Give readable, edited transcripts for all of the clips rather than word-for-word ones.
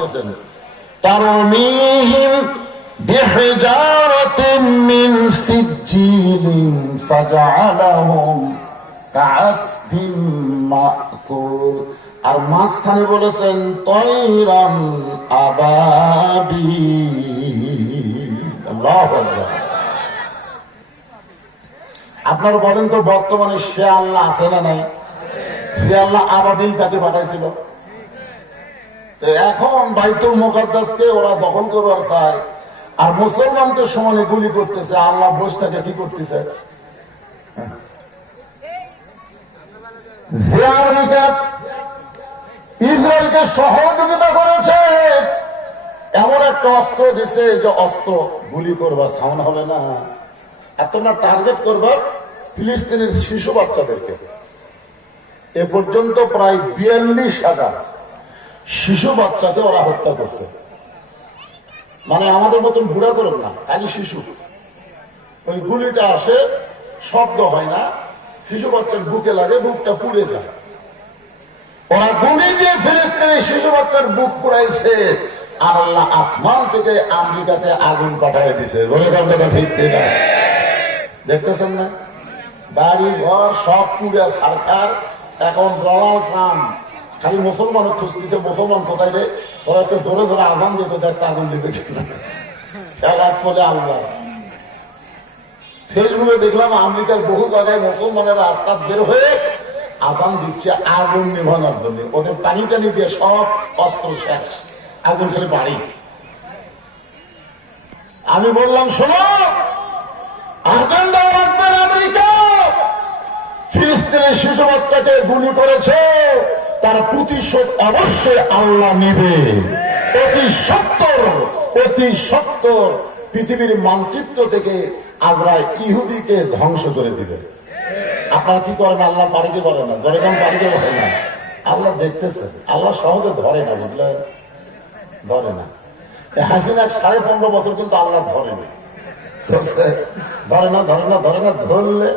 বলতেছেন তারমিহিম বিহিজারাতিন মিন সিজ্জিলিন ফাজআলাহুম কাআসফিন মাকুল। আর মাঝখানে বলেছেন তয়রান আবাবিল। আল্লাহু আকবার। আপনারা বলেন তো বর্তমানে সে আল্লাহ আছে না নাই? সে আল্লাহ আবাবিল কাকে পাঠাইছিল? এখন বাইতুল মুকাদ্দাসকে ওরা দখল করবার চায়, আর মুসলমানকে সমানে গুলি করতেছে। আল্লাহ বসটাকে কি করতেছে? যে আমেরিকা ইসরায়েলকে সহযোগিতা করেছে, এমন একটা অস্ত্র দিছে যে অস্ত্র গুলি করবা সাউন্ড হবে না, আর তোমরা টার্গেট করবা ফিলিস্তিনের শিশু বাচ্চাদেরকে। এ পর্যন্ত প্রায় 42,000 শিশু বাচ্চাকে ওরা হত্যা করছে। মানে আমাদের মতন বুড়া করেন না, খালি শিশু। ওই গুলিটা আসে, শব্দ হয় না, শিশু বাচ্চার বুকে লাগে, বুকটা পুড়ে যায়। ওরা গুলি দিয়ে ফিলিস্তিনের শিশু বাচ্চার বুক পুড়াইছে, আর আল্লাহ আসমান থেকে আমেরিকাতে আগুন পাঠিয়ে দিছে। ঠিক না? দেখতেছেন না? বাড়ি ঘর সব পুড়ে সরকার। এখন ডোনাল্ড ট্রাম্প খালি মুসলমানের খুঁজতেছে, মুসলমান কোথায় রে? ওরা একটু জোরে জোরে আজান দিত, দেখতে আগুন দিতে কিনা খেলার চলে আল্লাহ। ফেসবুকে দেখলাম আমেরিকার বহু জায়গায় মুসলমানের রাস্তা বের হয়ে আজান দিচ্ছে আগুন নিভানোর জন্য। ওদের পানি টানি দিয়ে সব অস্ত্র শেষ, আগুন খেলে বাড়ি। আমি বললাম শোনো, আগুন দেওয়া রাখবেন আমেরিকা। ফিলিস্তিনের শিশু বাচ্চাকে গুলি করেছে, তার প্রতিশোধ অবশ্যই আল্লাহ নেবে। অতি সত্তর পৃথিবীর মানচিত্র থেকে আজরাইল ইহুদিকে ধ্বংস করে দিবে। আপনারা কি করেন? আল্লাহ পারি কি করে না? ধরে কাম পারি কি করে না? আল্লাহ দেখতেছেন। আল্লাহ সহজে ধরে না, বুঝলেন? ধরে না। হাসিনা 15.5 বছর কিন্তু আল্লাহ ধরেনি। ধরে না, ধরলে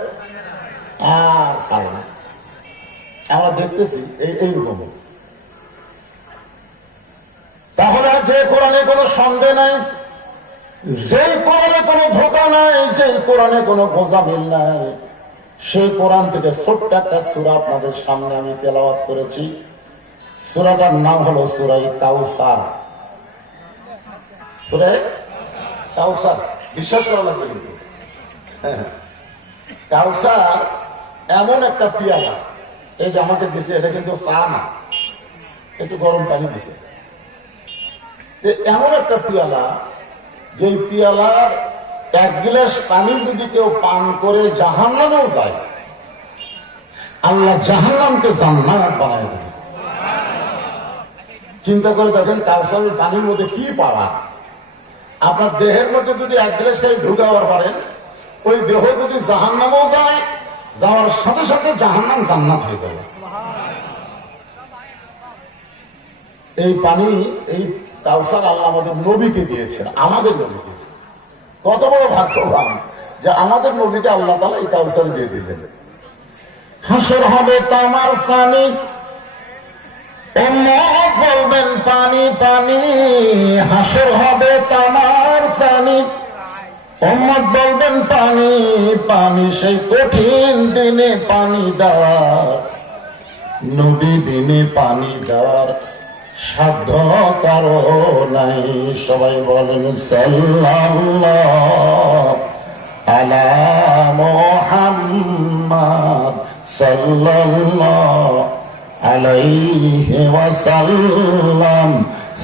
আর ছাড়ে না। আমরা দেখতেছি এইরকম। তাহলে যে কোরআনে কোনো সন্দেহ নাই, যে কোরআনে কোনো ধোঁকা নাই, যে কোরআনে কোনো গোঁজামিল নাই, সেই কোরআন থেকে ছোট্ট একটা সূরা আপনাদের সামনে আমি তেলাওয়াত করেছি। সূরাটার নাম হলো সূরা কাউসার। সূরা কাউসার বিশ্বাস করা লাগবে কিন্তু। কাউসার এমন একটা পিয়ালা, এই যে আমাকে দিছে, এটা কিন্তু চা না, একটু গরম পানি দিছে। এমন একটা পিয়ালা, যে পিয়ালার 1 গ্লাস পানি যদি কেউ পান করে জাহান্নামেও যায়, আল্লাহ জাহান্নামকে জান্নাত বানায় দেবে। চিন্তা করে দেখেন কাউসারের পানির মধ্যে কি পাওয়া। আপনার দেহের মধ্যে যদি 1 গ্লাস খালি ঢুকাবার পারেন, ওই দেহ যদি জাহান্নামেও যায়, যাওয়ার সাথে সাথে জাহান্নাম জান্নাত হয়ে যাবে। এই পানি, এই কাউসার আল্লাহ আমাদের নবীকে দিয়েছেন, আমাদের নবীকে। কত বড় ভাগ্যবান যে আমাদের নবীকে আল্লাহ তাআলা এই কাউসার দিয়ে দিলেন। হাসর হবে তামার সানি, উম্মত বলবেন পানি পানি। হাসর হবে তামার সানি, উম্মত বলবেন পানি পানি। সেই কঠিন দিনে পানি দেওয়ার, নবী বিনে পানি দেওয়ার সাধ্য কারো নাই। সবাই বলেন সাল্লাল্লাহু আলা মুহাম্মাদ সাল্লাল্লাহু আলাইহি ওয়াসাল্লাম।